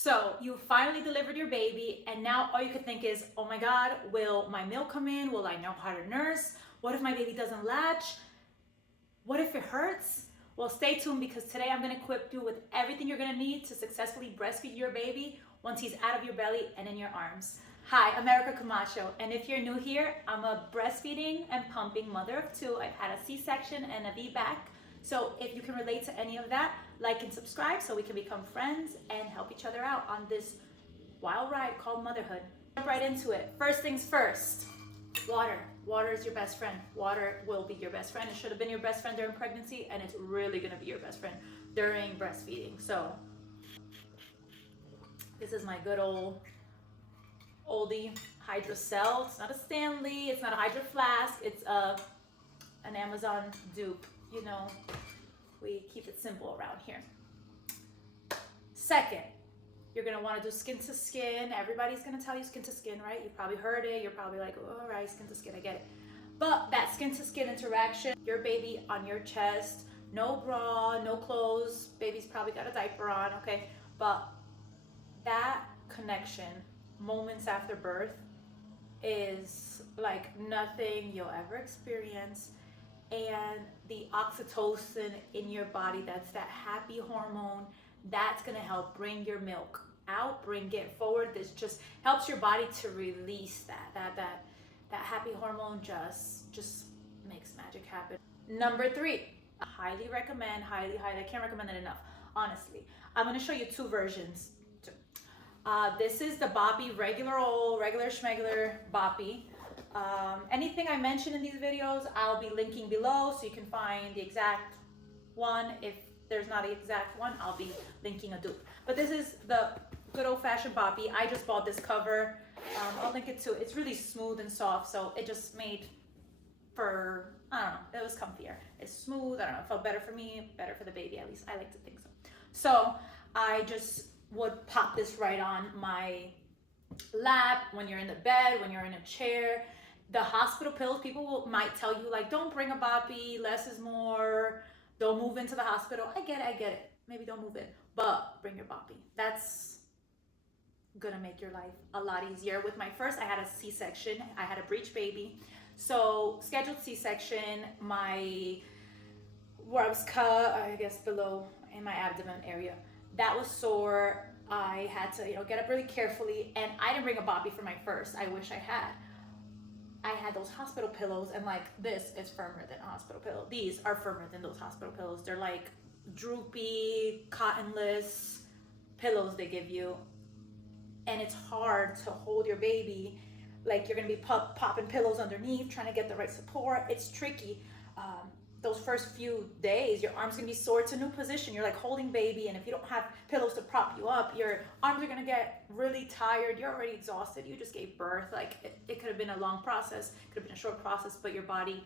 So you finally delivered your baby, and now all you could think is, oh my God, will my milk come in? Will I know how to nurse? What if my baby doesn't latch? What if it hurts? Well, stay tuned, because today I'm gonna equip you with everything you're gonna need to successfully breastfeed your baby once he's out of your belly and in your arms. Hi, America Camacho, and if you're new here, I'm a breastfeeding and pumping mother of two. I've had a C-section and a VBAC. So if you can relate to any of that, like and subscribe so we can become friends and help each other out on this wild ride called motherhood. Jump right into it. First things first, water. Water is your best friend. Water will be your best friend. It should have been your best friend during pregnancy, and it's really gonna be your best friend during breastfeeding. So this is my good oldie Hydra Cell. It's not a Stanley, it's not a Hydra Flask, it's an Amazon dupe. You know, we keep it simple around here. Second, you're gonna wanna do skin to skin. Everybody's gonna tell you skin to skin, right? You probably heard it. You're probably like, oh, all right, skin to skin, I get it. But that skin to skin interaction, your baby on your chest, no bra, no clothes, baby's probably got a diaper on, okay? But that connection, moments after birth, is like nothing you'll ever experience. And the oxytocin in your body, that's that happy hormone, that's gonna help bring your milk out, bring it forward. This just helps your body to release that happy hormone. Just makes magic happen. Number 3, I highly recommend, highly, I can't recommend it enough, honestly. I'm gonna show you 2 versions. This is the Boppy, regular schmegular Boppy. Anything I mention in these videos, I'll be linking below so you can find the exact one. If there's not an exact one, I'll be linking a dupe. But this is the good old-fashioned Boppy. I just bought this cover. I'll link it too. It's really smooth and soft, so it just made for, I don't know, it was comfier. It's smooth, I don't know, it felt better for me, better for the baby, at least I like to think so. So I just would pop this right on my lap when you're in the bed, when you're in a chair. The hospital pills, people might tell you like, don't bring a Boppy, less is more, don't move into the hospital. I get it. Maybe don't move in, but bring your Boppy. That's gonna make your life a lot easier. With my first, I had a C-section. I had a breech baby. So scheduled C-section, where I was cut, I guess below in my abdomen area, that was sore. I had to, get up really carefully, and I didn't bring a Boppy for my first. I wish I had. I had those hospital pillows, and like, this is firmer than a hospital pillow. These are firmer than those hospital pillows. They're like droopy, cottonless pillows they give you, and it's hard to hold your baby. Like, you're gonna be popping pillows underneath, trying to get the right support. It's tricky. Those first few days, your arm's gonna be sore. It's a new position. You're like holding baby, and if you don't have pillows to prop you up, your arms are gonna get really tired. You're already exhausted. You just gave birth. Like, it could have been a long process, could have been a short process, but your body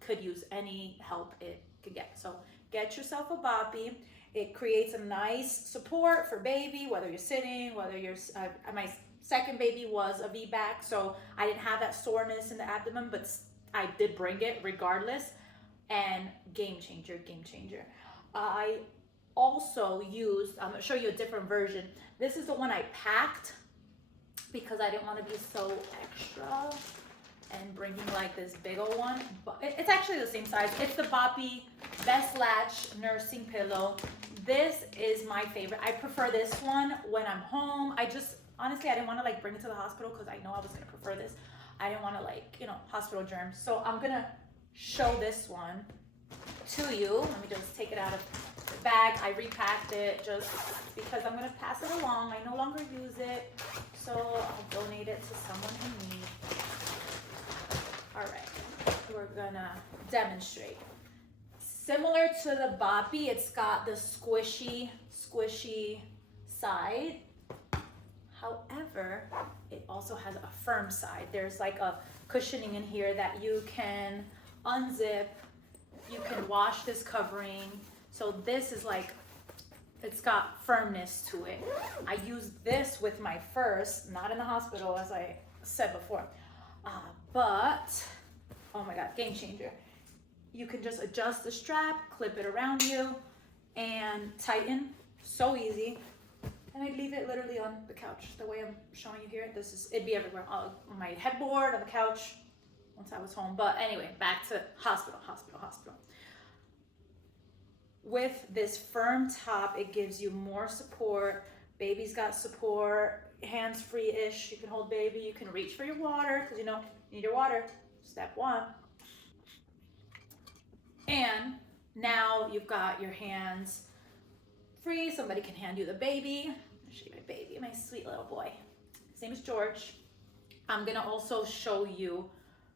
could use any help it could get. So get yourself a Boppy. It creates a nice support for baby, whether you're sitting, whether you're, my second baby was a VBAC, so I didn't have that soreness in the abdomen, but I did bring it regardless. And game changer. I also used, I'm gonna show you a different version. This is the one I packed because I didn't want to be so extra and bringing like this big old one, but it's actually the same size. It's the Boppy Best Latch Nursing Pillow. This is my favorite. I prefer this one when I'm home. Honestly, I didn't want to like bring it to the hospital because I know I was gonna prefer this. I didn't want to like, hospital germs. So I'm gonna show this one to you. Let me just take it out of the bag. I repacked it just because I'm gonna pass it along. I no longer use it, so I'll donate it to someone in need. All right, we're gonna demonstrate. Similar to the Boppy, it's got the squishy side. However, it also has a firm side. There's like a cushioning in here that you can unzip. You can wash this covering. So this is like, it's got firmness to it. I used this with my first, not in the hospital as I said before, but oh my God, game changer. You can just adjust the strap, clip it around you, and tighten. So easy. And I leave it on the couch the way I'm showing you here. It'd be everywhere, on my headboard, on the couch, once I was home. But anyway, back to hospital. With this firm top, it gives you more support. Baby's got support, hands-free-ish. You can hold baby, you can reach for your water, because you need your water, step one. And now you've got your hands free. Somebody can hand you the baby. I'll show you my baby, my sweet little boy. His name is George. I'm gonna also show you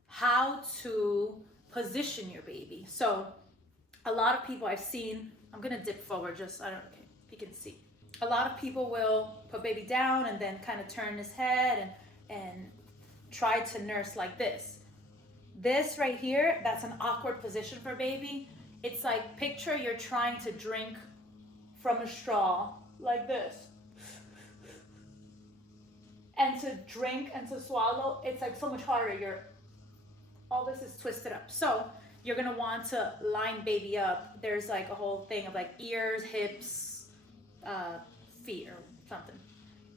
how to position your baby. So a lot of people I've seen, I'm gonna dip forward just, I don't know if you can see. A lot of people will put baby down and then kind of turn his head and try to nurse like this. This right here, that's an awkward position for baby. It's like, picture you're trying to drink from a straw like this. And to drink and to swallow, it's like so much harder. All this is twisted up. So you're gonna want to line baby up. There's like a whole thing of like ears, hips, feet or something.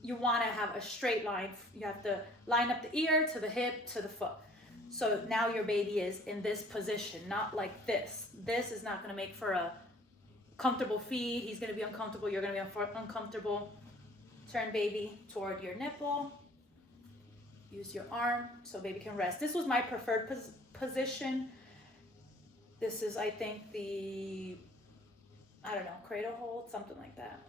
You want to have a straight line. You have to line up the ear to the hip to the foot. So now your baby is in this position, not like this. This is not going to make for a comfortable feed. He's going to be uncomfortable. You're going to be uncomfortable. Turn baby toward your nipple. Use your arm so baby can rest. This was my preferred position. This is, I think, cradle hold, something like that.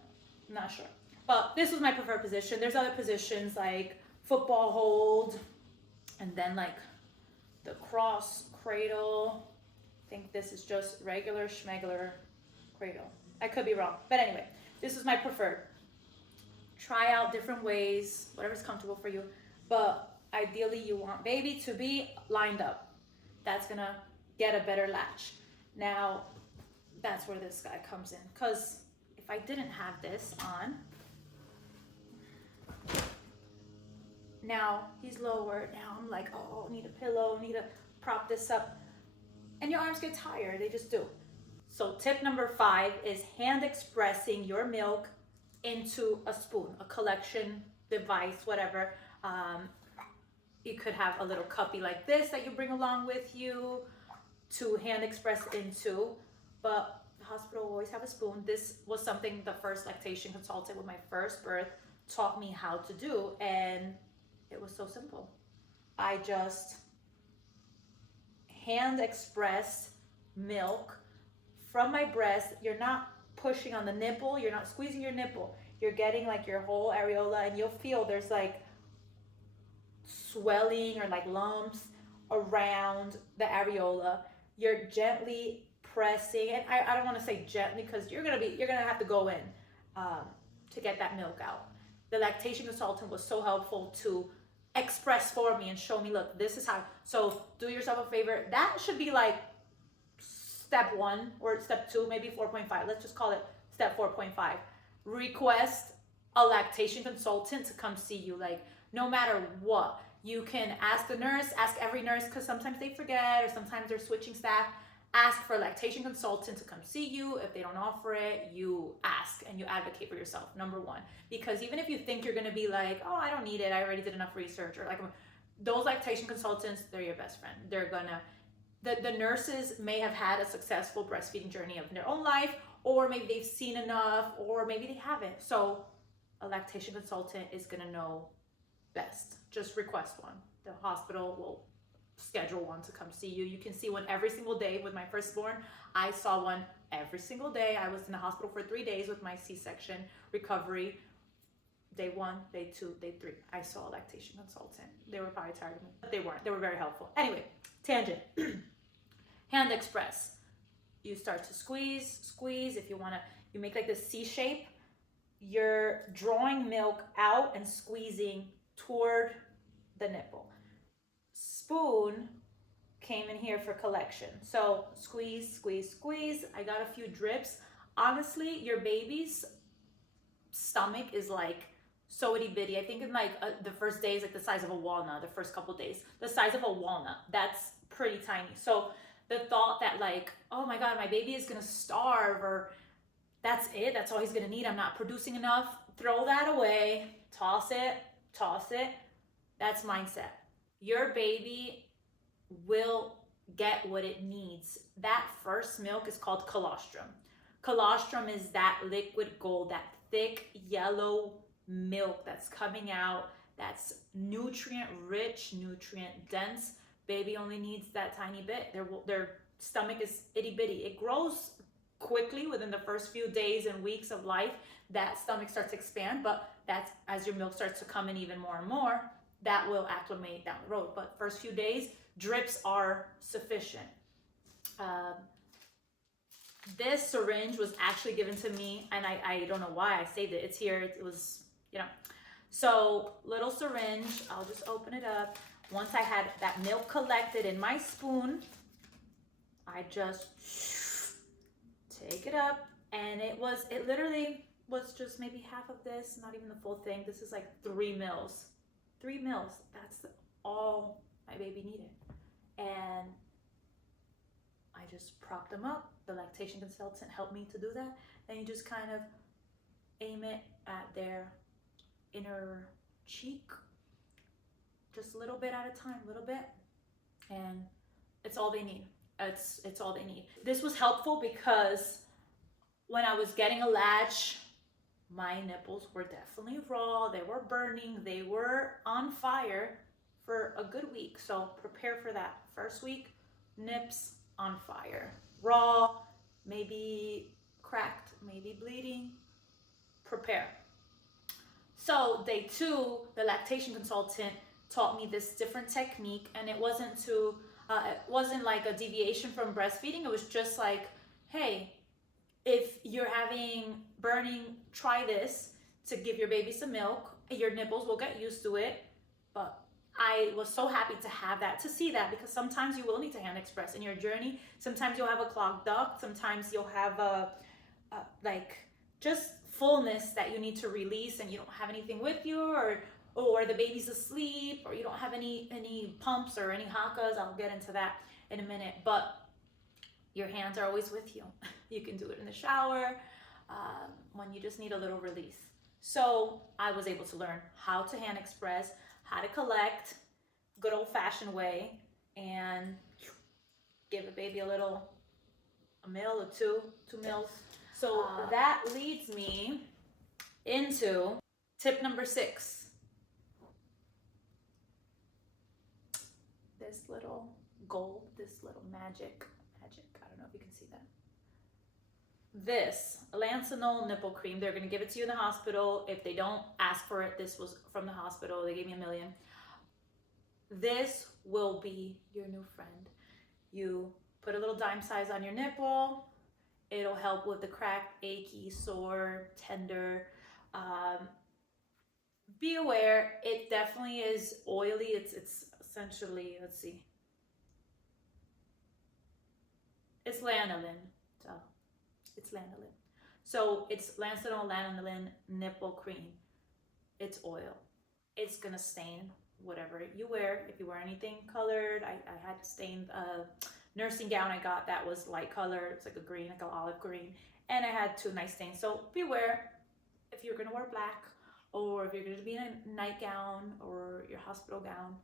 I'm not sure. But this was my preferred position. There's other positions like football hold, and then like the cross cradle. I think this is just regular schmegular cradle. I could be wrong. But anyway, this is my preferred. Try out different ways, whatever's comfortable for you. But ideally you want baby to be lined up. That's gonna get a better latch. Now, that's where this guy comes in. Because if I didn't have this on, now he's lower. Now I'm like, oh, need a pillow, need to prop this up. And your arms get tired, they just do. So tip number 5 is hand expressing your milk into a spoon, a collection device, whatever. You could have a little cuppy like this that you bring along with you to hand express into, but the hospital will always have a spoon. This was something the first lactation consultant with my first birth taught me how to do, and it was so simple. I just hand express milk from my breast. You're not pushing on the nipple, you're not squeezing your nipple. You're getting like your whole areola, and you'll feel there's like swelling or like lumps around the areola. You're gently pressing, and I don't want to say gently because you're gonna have to go in to get that milk out. The lactation consultant was so helpful to express for me and show me, look, this is how. So do yourself a favor. That should be like step 1 or step 2, maybe 4.5. Let's just call it step 4.5. Request a lactation consultant to come see you. Like, no matter what, you can ask the nurse, ask every nurse, because sometimes they forget or sometimes they're switching staff. Ask for a lactation consultant to come see you. If they don't offer it, you ask and you advocate for yourself, number 1. Because even if you think you're gonna be like, oh, I don't need it, I already did enough research, or like those lactation consultants, they're your best friend. They're gonna, the nurses may have had a successful breastfeeding journey of their own life, or maybe they've seen enough, or maybe they haven't. So a lactation consultant is gonna know best. Just request one. The hospital will schedule one to come see you. You can see one every single day. With my firstborn, I saw one every single day. I was in the hospital for 3 days with my C-section recovery. Day 1, day 2, day 3. I saw a lactation consultant. They were probably tired of me, but they weren't. They were very helpful. Anyway, tangent. Hand express. You start to squeeze. If you want to, you make like this C shape. You're drawing milk out and squeezing toward the nipple. Spoon came in here for collection. So squeeze. I got a few drips. Honestly, your baby's stomach is like so itty bitty. I think in like the first days, like the size of a walnut, the first couple days, the size of a walnut. That's pretty tiny. So the thought that like, oh my God, my baby is gonna starve, or that's it, that's all he's gonna need, I'm not producing enough, throw that away. toss it, toss it. That's mindset. Your baby will get what it needs. That first milk is called colostrum. Colostrum is that liquid gold, that thick yellow milk that's coming out, that's nutrient rich, nutrient dense. Baby only needs that tiny bit. Their stomach is itty bitty. It grows quickly within the first few days and weeks of life. That stomach starts to expand, but that's as your milk starts to come in even more and more, that will acclimate down the road. But first few days, drips are sufficient. This syringe was actually given to me, and I don't know why I saved it. It's here. It was, you know. So little syringe, I'll just open it up. Once I had that milk collected in my spoon, I just take it up, and it literally was just maybe half of this, not even the full thing. This is like 3 mils. 3 mils, that's all my baby needed. And I just propped them up. The lactation consultant helped me to do that. Then you just kind of aim it at their inner cheek, just a little bit at a time, a little bit, and it's all they need. It's all they need. This was helpful because when I was getting a latch, my nipples were definitely raw. They were burning. They were on fire for a good week. So prepare for that. First week, nips on fire. Raw, maybe cracked, maybe bleeding. Prepare. So day 2, the lactation consultant taught me this different technique, and it wasn't like a deviation from breastfeeding. It was just like, hey, if you're having burning, try this to give your baby some milk. Your nipples will get used to it. But I was so happy to have that, to see that, because sometimes you will need to hand express in your journey. Sometimes you'll have a clogged duct. Sometimes you'll have a like just fullness that you need to release, and you don't have anything with you, or the baby's asleep, or you don't have any pumps or any hakas. I'll get into that in a minute. But your hands are always with you. You can do it in the shower, when you just need a little release. So I was able to learn how to hand express, how to collect, good old fashioned way, and give a baby a mil or 2 mils. So that leads me into tip number 6. This little gold, this little magic, I don't know if you can see that. This Lancinol nipple cream, they're gonna give it to you in the hospital. If they don't ask for it, this was from the hospital. They gave me $1 million. This will be your new friend. You put a little dime size on your nipple. It'll help with the cracked, achy, sore, tender. Be aware, it definitely is oily. It's essentially, let's see. It's lanolin. So it's lanolin. So it's Lancinol lanolin nipple cream. It's oil. It's gonna stain whatever you wear. If you wear anything colored, I had stained nursing gown I got that was light color. It's like a green, like an olive green, and I had 2 nice stains. So beware if you're gonna wear black, or if you're gonna be in a nightgown or your hospital gown.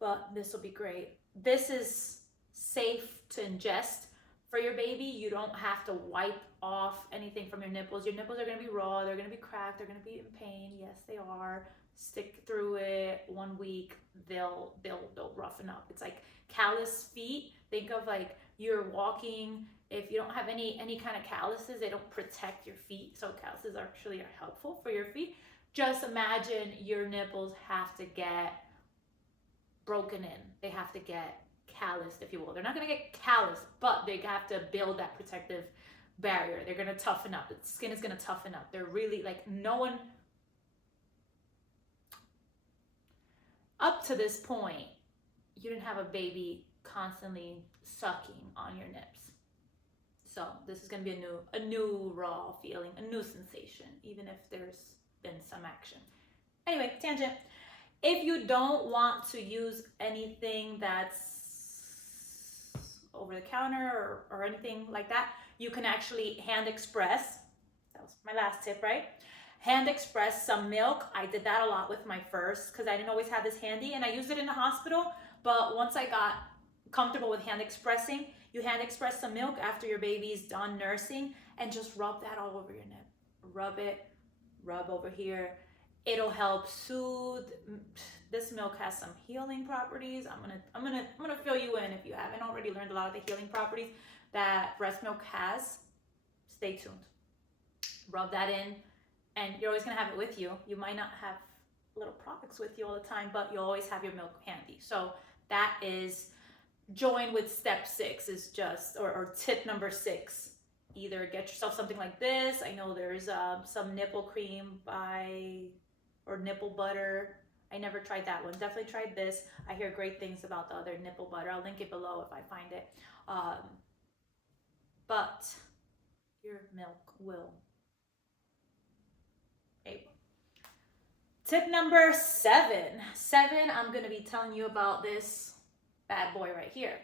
But this will be great. This is safe to ingest for your baby. You don't have to wipe off anything from your nipples. Your nipples are gonna be raw, they're gonna be cracked, they're gonna be in pain. Yes, they are. Stick through it 1 week, they'll roughen up. It's like callous feet. Think of like you're walking. If you don't have any kind of calluses, they don't protect your feet. So calluses actually are helpful for your feet. Just imagine your nipples have to get broken in. They have to get calloused, if you will. They're not gonna get calloused, but they have to build that protective barrier. They're gonna toughen up. The skin is gonna toughen up. They're really like, no one up to this point, you didn't have a baby constantly sucking on your nips. So this is gonna be a new raw feeling, a new sensation, even if there's been some action. Anyway, tangent. If you don't want to use anything that's over the counter or anything like that, you can actually hand express. That was my last tip, right? Hand express some milk. I did that a lot with my first because I didn't always have this handy, and I used it in the hospital. But once I got comfortable with hand expressing, you hand express some milk after your baby's done nursing and just rub that all over your nip. Rub it, rub over here. It'll help soothe. This milk has some healing properties. I'm gonna fill you in if you haven't already learned a lot of the healing properties that breast milk has. Stay tuned. Rub that in, and you're always gonna have it with you. You might not have little products with you all the time, but you'll always have your milk handy. So that is joined with step 6 is just, or tip number 6. Either get yourself something like this. I know there's some nipple cream or nipple butter. I never tried that one. Definitely tried this. I hear great things about the other nipple butter. I'll link it below if I find it. But your milk will. Okay. Tip number 7. I'm going to be telling you about this bad boy right here.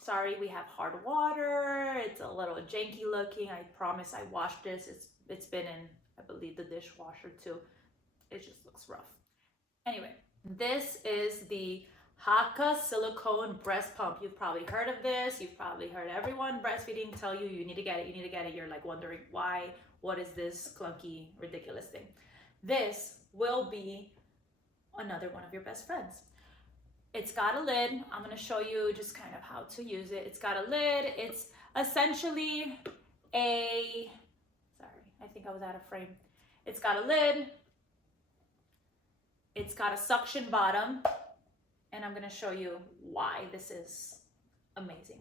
Sorry, we have hard water. It's a little janky looking. I promise I washed this. It's been in, I believe, the dishwasher too. It just looks rough. Anyway, this is the Haka silicone breast pump. You've probably heard of this. You've probably heard everyone breastfeeding tell you you need to get it, you need to get it. You're like wondering why, what is this clunky, ridiculous thing? This will be another one of your best friends. It's got a lid. I'm gonna show you just kind of how to use it. It's got a lid. It's essentially sorry, I think I was out of frame. It's got a lid. It's got a suction bottom, and I'm gonna show you why this is amazing.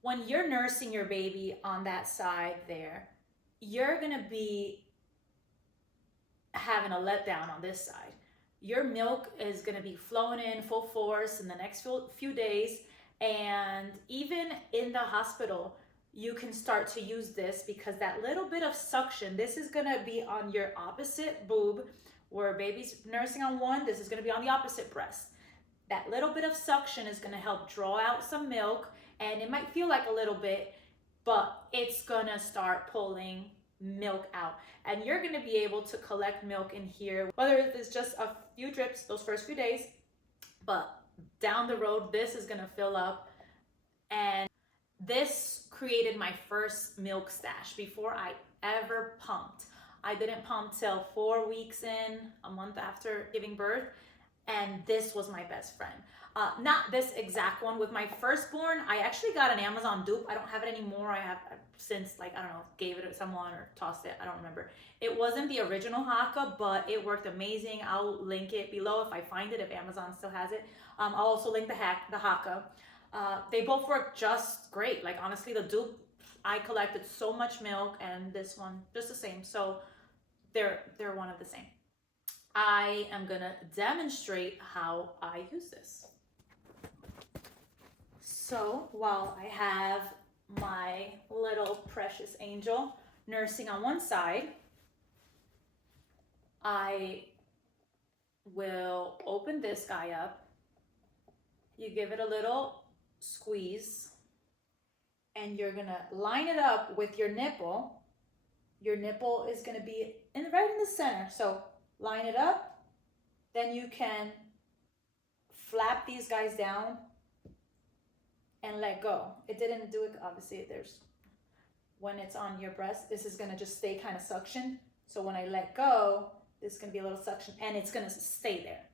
When you're nursing your baby on that side there, you're gonna be having a letdown on this side. Your milk is gonna be flowing in full force in the next few days, and even in the hospital, you can start to use this because that little bit of suction, this is gonna be on your opposite boob. Where baby's nursing on one, this is gonna be on the opposite breast. That little bit of suction is gonna help draw out some milk, and it might feel like a little bit, but it's gonna start pulling milk out. And you're gonna be able to collect milk in here, whether it's just a few drips those first few days, but down the road, this is gonna fill up. And this created my first milk stash before I ever pumped. I didn't pump till 4 weeks in, a month after giving birth, and this was my best friend. Not this exact one. With my firstborn, I actually got an Amazon dupe. I don't have it anymore. I have since, like, I don't know, gave it to someone or tossed it. I don't remember. It wasn't the original Haka, but it worked amazing. I'll link it below if I find it, if Amazon still has it. I'll also link the Haka. They both work just great. Like, honestly, the dupe, I collected so much milk, and this one just the same. So they're one of the same. I am gonna demonstrate how I use this. So while I have my little precious angel nursing on one side, I will open this guy up. You give it a little squeeze, and you're gonna line it up with your nipple. Your nipple is gonna be right in the center. So line it up, then you can flap these guys down and let go. It didn't do it, obviously. When it's on your breast, this is gonna just stay kind of suction. So when I let go, this is gonna be a little suction, and it's gonna stay there.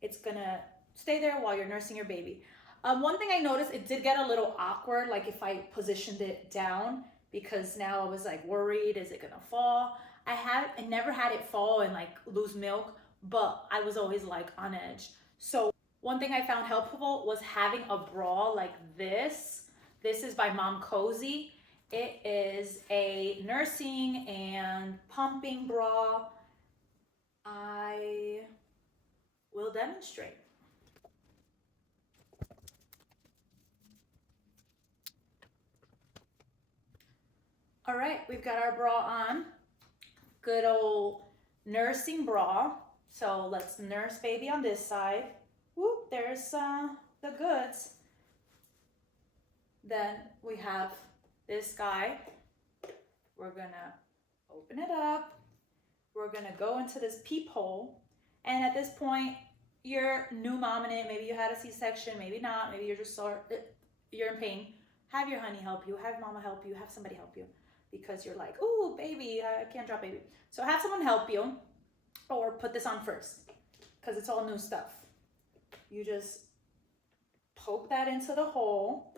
It's gonna stay there while you're nursing your baby. One thing I noticed, it did get a little awkward, like if I positioned it down, because now I was like worried, is it gonna fall? I never had it fall and like lose milk, but I was always like on edge. So one thing I found helpful was having a bra like this. This is by Mom Cozy. It is a nursing and pumping bra. I will demonstrate. All right, we've got our bra on. Good old nursing bra. So let's nurse baby on this side. Whoop, there's the goods. Then we have this guy. We're gonna open it up. we're gonna go into this peephole. And at this point, you're new mom in it. Maybe you had a C-section, maybe not. Maybe you're just you're in pain. Have your honey help you. Have mama help you. Have somebody help you, because you're like, ooh, baby, I can't drop baby. So have someone help you, or put this on first, because it's all new stuff. You just poke that into the hole,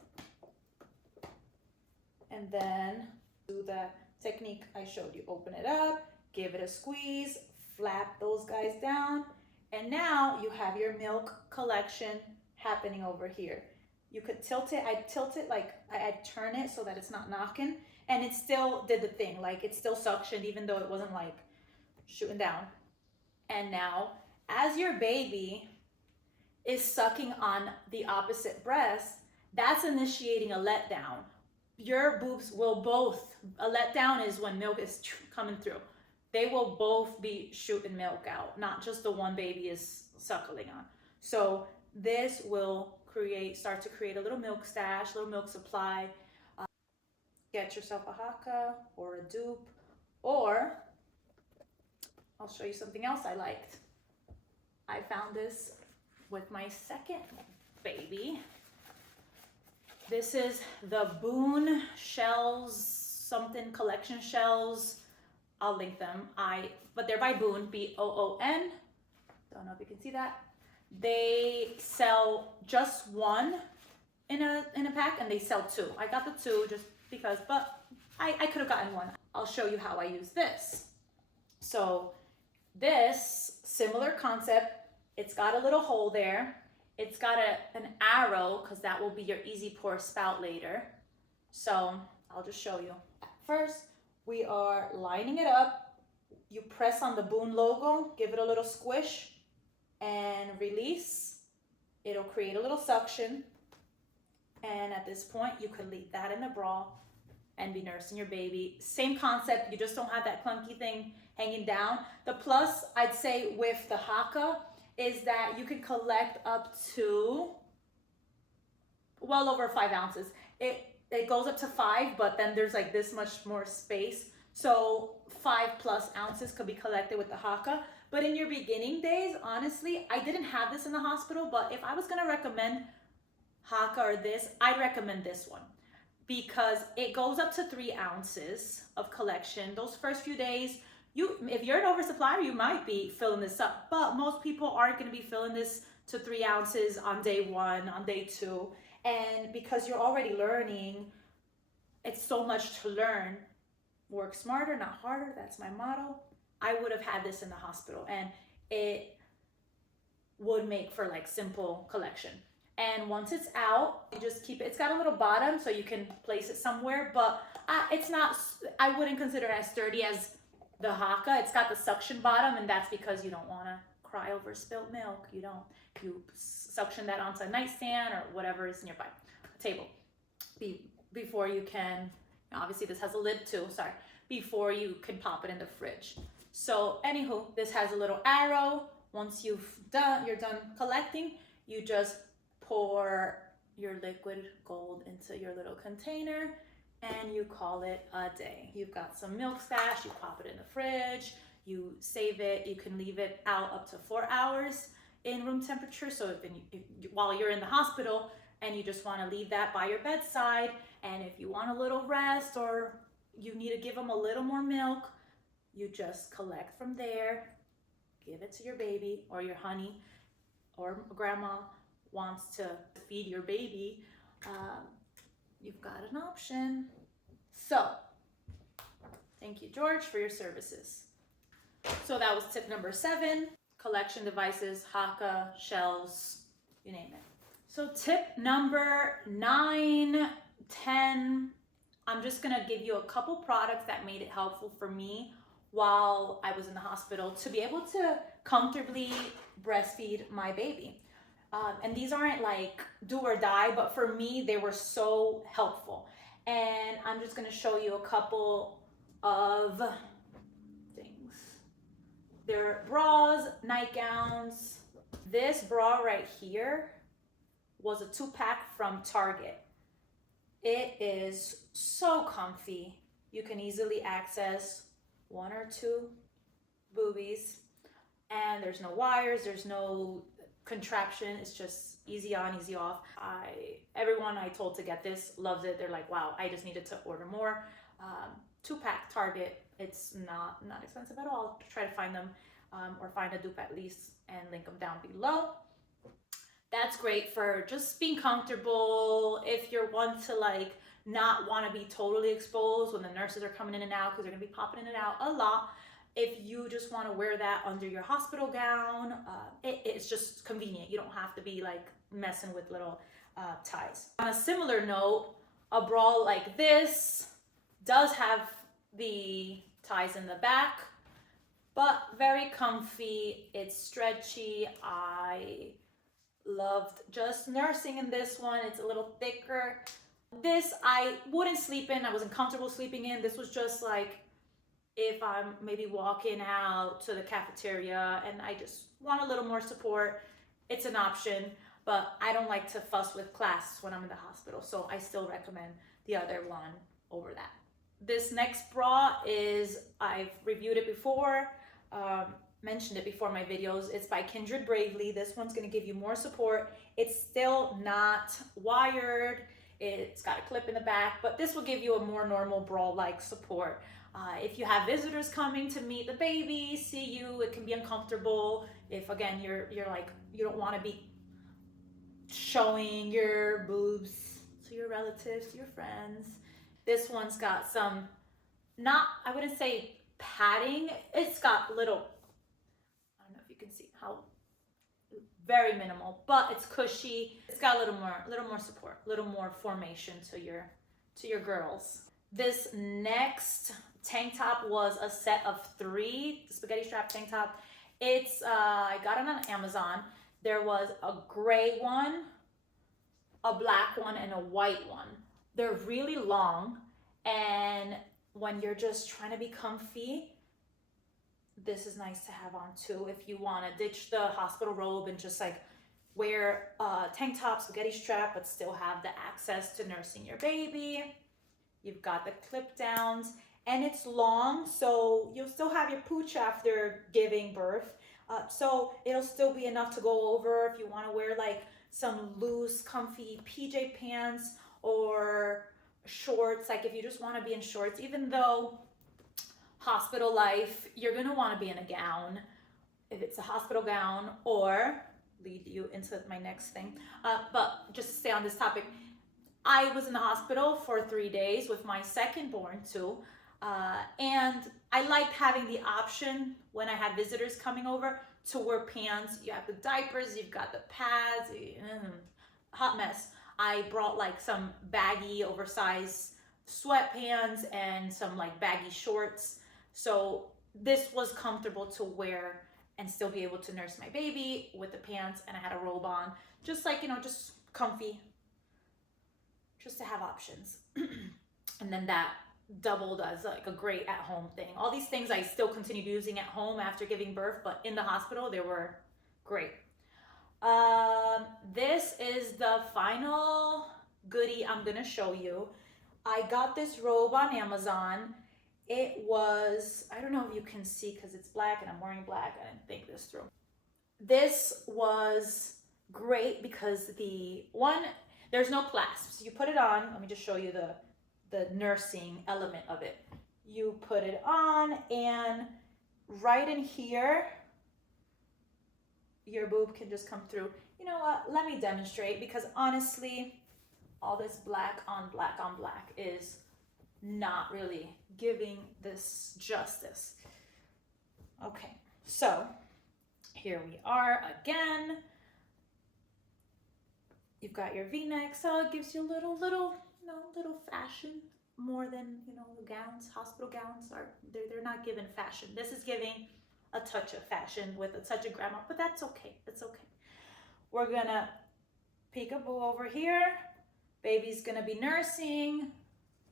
and then do the technique I showed you. Open it up, give it a squeeze, flap those guys down, and now you have your milk collection happening over here. You could tilt it. I tilt it, like I'd turn it so that it's not knocking, and it still did the thing. Like it still suctioned, even though it wasn't like shooting down. And now, as your baby is sucking on the opposite breast, that's initiating a letdown. Your boobs will both, a letdown is when milk is coming through. They will both be shooting milk out, not just the one baby is suckling on. So this will start to create a little milk stash, little milk supply. Get yourself a haka or a dupe, or I'll show you something else I liked. I found this with my second baby. This is the Boone Shells, something collection shells. I'll link them. But they're by Boone, B-O-O-N. Don't know if you can see that. They sell just one in a pack, and they sell two. I got the two just because, but I could have gotten one. I'll show you how I use this. So this, similar concept, it's got a little hole there. It's got an arrow, because that will be your easy pour spout later. So I'll just show you. First, we are lining it up. You press on the Boone logo, give it a little squish, and release. It'll create a little suction. And at this point, you could leave that in the bra and be nursing your baby. Same concept, you just don't have that clunky thing hanging down. The plus, I'd say, with the haka is that you can collect up to well over 5 ounces. It goes up to 5, but then there's like this much more space. So 5+ ounces could be collected with the haka. But in your beginning days, honestly, I didn't have this in the hospital, but if I was gonna recommend haka or this, I'd recommend this one, because it goes up to 3 ounces of collection. Those first few days, if you're an oversupplier, you might be filling this up, but most people aren't gonna be filling this to 3 ounces on day 1, on day 2. And because you're already learning, it's so much to learn. Work smarter, not harder. That's my motto. I would have had this in the hospital, and it would make for like simple collection. And once it's out, you just keep it. It's got a little bottom, so you can place it somewhere, but it's not, I wouldn't consider it as sturdy as the haka. It's got the suction bottom, and that's because you don't want to cry over spilled milk. You suction that onto a nightstand or whatever is nearby, a table, before you can, obviously this has a lid too, sorry, before you can pop it in the fridge. So anywho, this has a little arrow. Once you're done collecting, you just pour your liquid gold into your little container, and you call it a day. You've got some milk stash, you pop it in the fridge, you save it, you can leave it out up to 4 hours in room temperature. So while you're in the hospital and you just want to leave that by your bedside, and if you want a little rest or you need to give them a little more milk, you just collect from there, give it to your baby or your honey, or grandma wants to feed your baby, you've got an option. So thank you, George, for your services. So that was tip number 7, collection devices, haka, shells, you name it. So tip number 9, 10, I'm just gonna give you a couple products that made it helpful for me while I was in the hospital to be able to comfortably breastfeed my baby. And these aren't like do or die, but for me, they were so helpful. And I'm just gonna show you a couple of things. They're bras, nightgowns. This bra right here was a 2-pack from Target. It is so comfy. You can easily access 1 or 2 boobies, and there's no wires, there's no contraption, it's just easy on, easy off. Everyone I told to get this loves it. They're like, wow, I just needed to order more. 2-pack Target, it's not expensive at all. Try to find them, or find a dupe at least, and link them down below. That's great for just being comfortable. If you're one to like not want to be totally exposed when the nurses are coming in and out, because they're gonna be popping in and out a lot. If you just want to wear that under your hospital gown, it's just convenient. You don't have to be like messing with little ties. On a similar note, a bra like this does have the ties in the back, but very comfy. It's stretchy. I loved just nursing in this one. It's a little thicker. This I wouldn't sleep in. I wasn't comfortable sleeping in. This was just like if I'm maybe walking out to the cafeteria and I just want a little more support, it's an option. But I don't like to fuss with clasps when I'm in the hospital, so I still recommend the other one over that. This next bra is, I've reviewed it before, mentioned it before in my videos. It's by Kindred Bravely. This one's going to give you more support. It's still not wired. It's got a clip in the back, but this will give you a more normal bra-like support. If you have visitors coming to meet the baby, see you, it can be uncomfortable. If again, you're like, you don't want to be showing your boobs to your relatives, to your friends. This one's got some, I wouldn't say padding. It's got little, I don't know if you can see how, very minimal, but it's cushy. It's got a little more support, a little more formation to your girls. This next tank top was a set of 3 spaghetti strap tank top. It's I got it on Amazon. There was a gray one, a black one, and a white one. They're really long, and when you're just trying to be comfy, this is nice to have on too. If you want to ditch the hospital robe and just like wear a tank top, spaghetti strap, but still have the access to nursing your baby. You've got the clip downs, and it's long, so you'll still have your pooch after giving birth. So it'll still be enough to go over if you want to wear like some loose, comfy PJ pants or shorts. Like if you just want to be in shorts, even though hospital life, you're going to want to be in a gown. If it's a hospital gown, or lead you into my next thing. But just to stay on this topic, I was in the hospital for 3 days with my second born too. And I liked having the option when I had visitors coming over to wear pants. You have the diapers, you've got the pads, hot mess. I brought like some baggy, oversized sweatpants and some like baggy shorts. So this was comfortable to wear and still be able to nurse my baby with the pants, and I had a robe on. Just like, just comfy. Just to have options. And then that doubled as like a great at-home thing. All these things I still continued using at home after giving birth, but in the hospital they were great. This is the final goodie I'm gonna show you. I got this robe on Amazon. It was, I don't know if you can see because it's black and I'm wearing black. I didn't think this through. This was great because there's no clasps. You put it on. Let me just show you the nursing element of it. You put it on, and right in here, your boob can just come through. You know what? Let me demonstrate, because honestly, all this black on black is not really giving this justice. Okay, so here we are again. You've got your V-neck, so it gives you a little fashion, more than, the gowns. Hospital gowns they're not giving fashion. This is giving a touch of fashion with a touch of grandma, but that's okay. It's okay. We're gonna peekaboo over here. Baby's gonna be nursing.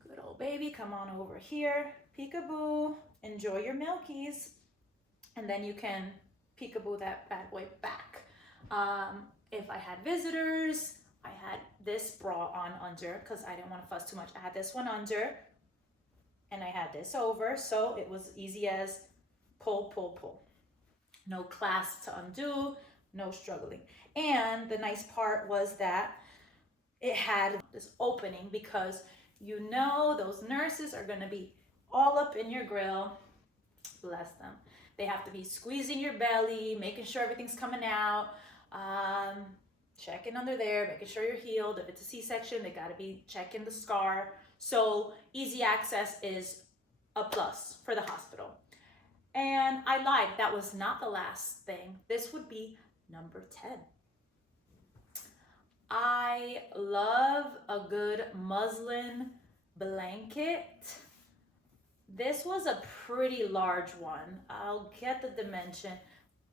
Good old baby, come on over here. Peekaboo. Enjoy your milkies, and then you can peekaboo that bad boy back. If I had visitors, I had this bra on under because I didn't want to fuss too much. I had this one under and I had this over, so it was easy as pull, pull, pull. No clasp to undo, no struggling. And the nice part was that it had this opening, because you know those nurses are going to be all up in your grill. Bless them. They have to be squeezing your belly, making sure everything's coming out, checking under there, making sure you're healed. If it's a C-section, they got to be checking the scar. So easy access is a plus for the hospital. And I lied, that was not the last thing. This would be number 10. I love a good muslin blanket. This was a pretty large one. I'll get the dimension,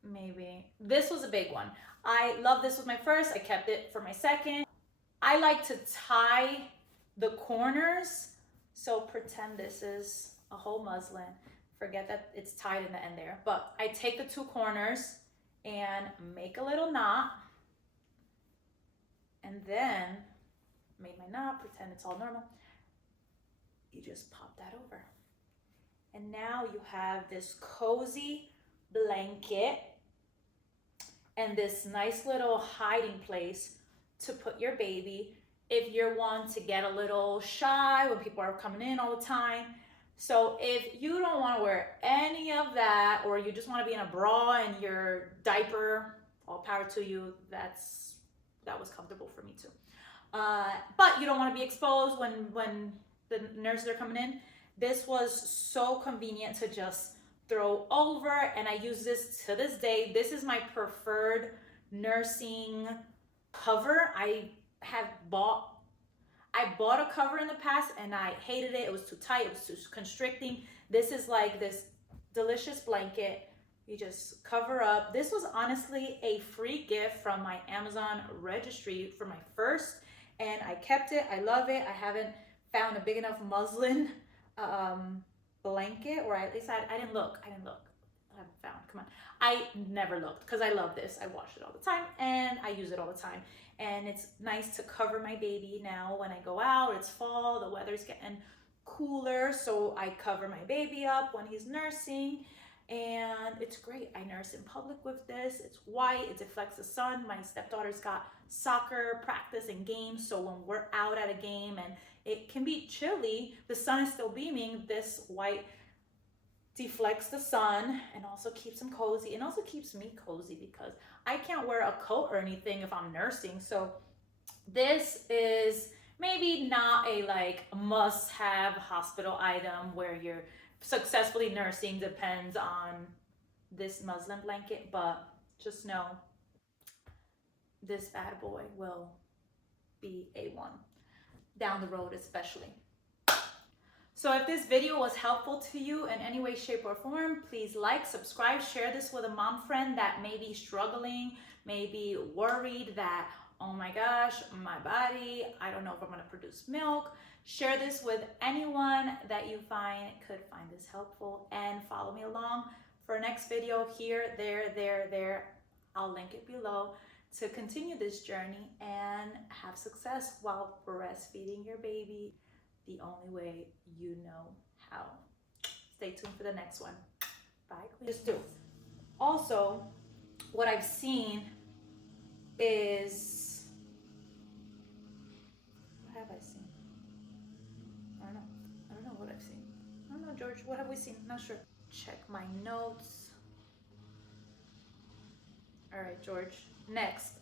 maybe. This was a big one. I love this with my first. I kept it for my second. I like to tie the corners. So pretend this is a whole muslin. Forget that it's tied in the end there. But I take the two corners and make a little knot. And then, made my knot, pretend it's all normal. You just pop that over. And now you have this cozy blanket and this nice little hiding place to put your baby if you're one to get a little shy when people are coming in all the time. So if you don't want to wear any of that, or you just want to be in a bra and your diaper, all power to you, that was comfortable for me too. But you don't want to be exposed when the nurses are coming in. This was so convenient to just throw over, and I use this to this day. This is my preferred nursing cover. I bought a cover in the past and I hated it. It was too tight, it was too constricting. This is like this delicious blanket. You just cover up. This was honestly a free gift from my Amazon registry for my first, and I kept it. I love it. I haven't found a big enough muslin blanket, or at least I didn't look. I haven't found. Come on. I never looked because I love this. I wash it all the time and I use it all the time. And it's nice to cover my baby now when I go out. It's fall, the weather's getting cooler, so I cover my baby up when he's nursing. And it's great. I nurse in public with this. It's white, it deflects the sun. My stepdaughter's got soccer practice and games, so when we're out at a game and it can be chilly, the sun is still beaming, this white deflects the sun and also keeps them cozy, and also keeps me cozy because I can't wear a coat or anything if I'm nursing. So this is maybe not a like must-have hospital item where you're successfully nursing depends on this muslin blanket, but just know this bad boy will be A1 down the road, especially. So if this video was helpful to you in any way, shape, or form, please like, subscribe, share this with a mom friend that may be struggling, may be worried that, oh my gosh, my body, I don't know if I'm gonna produce milk. Share this with anyone that you could find this helpful, and follow me along for next video here, there. I'll link it below to continue this journey and have success while breastfeeding your baby the only way you know how. Stay tuned for the next one. Bye. Just do. Also, what I've seen is, what have I seen? I don't know what I've seen. I don't know, George, what have we seen? Not sure. Check my notes. All right, George. Next,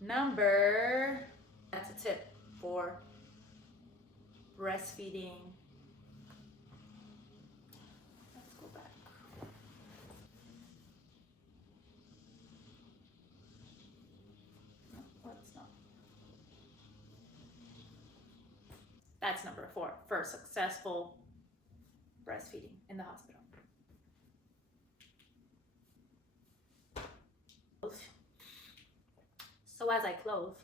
that's a tip for breastfeeding. Let's go back. No, let's not. That's number 4 for successful breastfeeding in the hospital. So as I close,